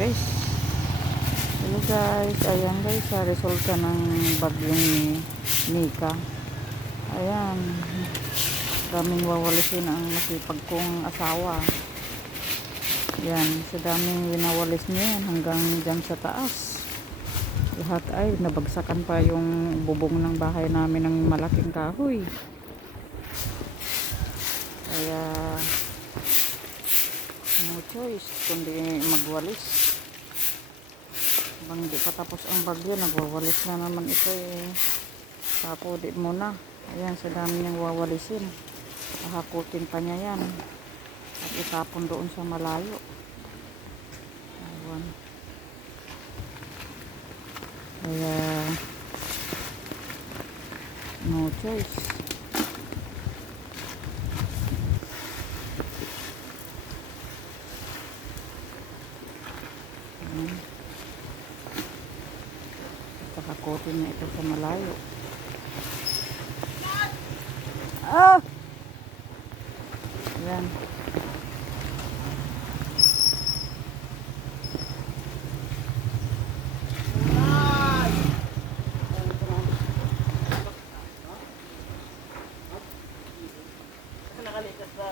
guys. Hello guys. Ayan guys. Sa resulta ng bagyong ni Mika. Ayan. Daming wawalisin ang nasipag kong asawa. Yan. Sa daming winawalis niya hanggang dyan sa taas. Lahat ay nabagsakan pa yung bubong ng bahay namin ng malaking kahoy. Kaya choice kundi magwalis. Bang di pa tapos ang bagyo, nagwawalis na naman ito eh. Di muna. Ayan, sa dami niyang wawalisin. Hahakutin pa niya yan. At itapon doon sa malayo. Ayan. Kaya no choice. Ayan. Pakakotin niya ito sa malayo. Ah! Ayan. Nakalikas sa